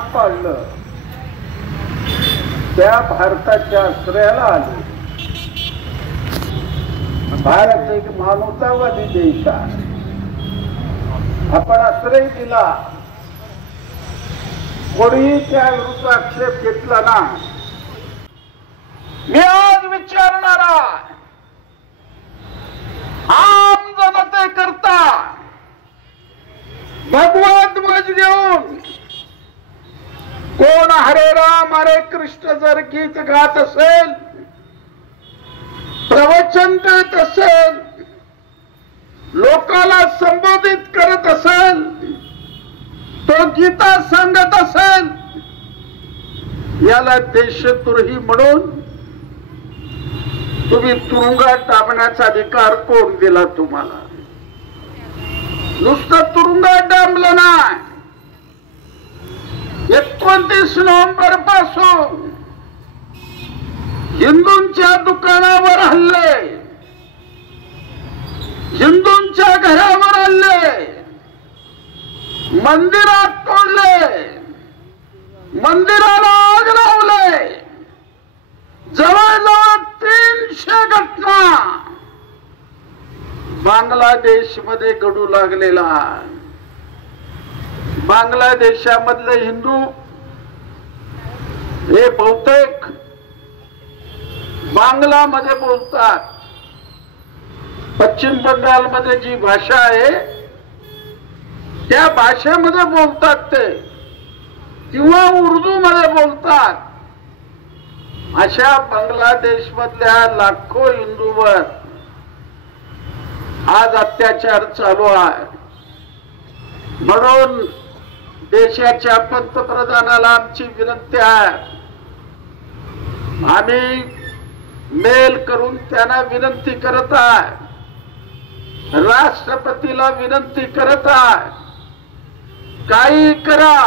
भाग पाडलं त्या भारताच्या आश्रयाला आले. भारत एक मानवतावादी देश आहे. आपण आश्रय दिला, कोणीही त्या विरुद्ध आक्षेप घेतला ना. मी आज विचारणारा आम जनते करता भगवा ध्वज घेऊन कोण हरे राम हरे कृष्ण जर गीत गात असेल, प्रवचन देत असेल, लोकाला संबोधित करत असेल, तो गीता सांगत असेल, याला देशद्रोही म्हणून तुम्ही तुरुंगात टाकण्याचा अधिकार कोण दिला तुम्हाला? नुसतं तुरुंगात डांबलं नाही. 29 नोव्हेंबर पासून हिंदूंच्या दुकानावर हल्ले, हिंदूंच्या घरावर हल्ले, मंदिरात तोडले, मंदिराला आग लावले, जवळजवळ 300 घटना बांगलादेश मध्ये घडू लागलेला. बांगलादेशामधले हिंदू हे बहुतेक बांगलामध्ये बोलतात. पश्चिम बंगाल मध्ये जी भाषा आहे त्या भाषेमध्ये बोलतात ते, किंवा उर्दू मध्ये बोलतात. अशा बांगलादेश मधल्या लाखो हिंदूवर आज अत्याचार चालू आहे. म्हणून देशाच्या पंतप्रधानाला आमची विनंती आहे, आम्ही मेल करून त्यांना विनंती करत आहे, राष्ट्रपतीला विनंती करत आहे, काही करा.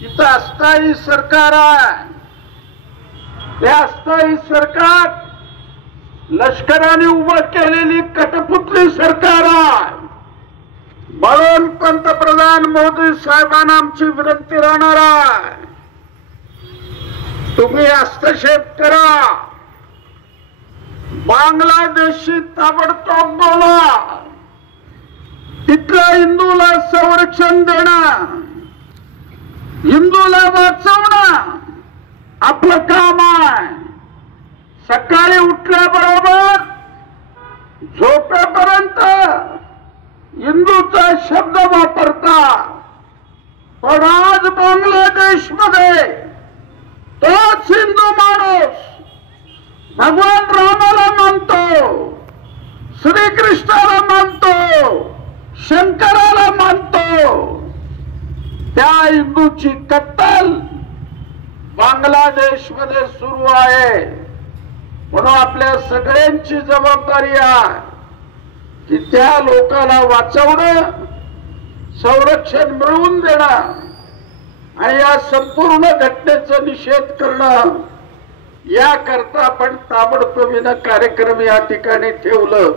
इथं अस्थायी सरकार आहे, ते अस्थायी सरकार लष्कराने उभं केलेली कठपुतली सरकार आहे. म्हणून पंतप्रधान मोदी साहेबांना आमची विनंती राहणार आहे, तुम्ही हस्तक्षेप करा. बांगलादेशी ताबडतोब बोला, तिथल्या हिंदूला संरक्षण देणं, हिंदूला वाचवणं आपलं काम आहे. सकाळी उठल्याबरोबर झोपेपर्यंत हिंदूचा शब्द वापरता, पण आज बांगलादेश मध्ये तोच हिंदू माणूस भगवान रामाला मानतो, श्रीकृष्णाला मानतो, शंकराला मानतो. त्या हिंदूची कत्तल बांगलादेश मध्ये सुरू आहे. म्हणून आपल्या सगळ्यांची जबाबदारी आहे की त्या लोकांना वाचवणं, संरक्षण मिळवून देणं आणि या संपूर्ण घटनेचा निषेध करणं. याकरता आपण ताबडतोबीनं कार्यक्रम या ठिकाणी ठेवलं.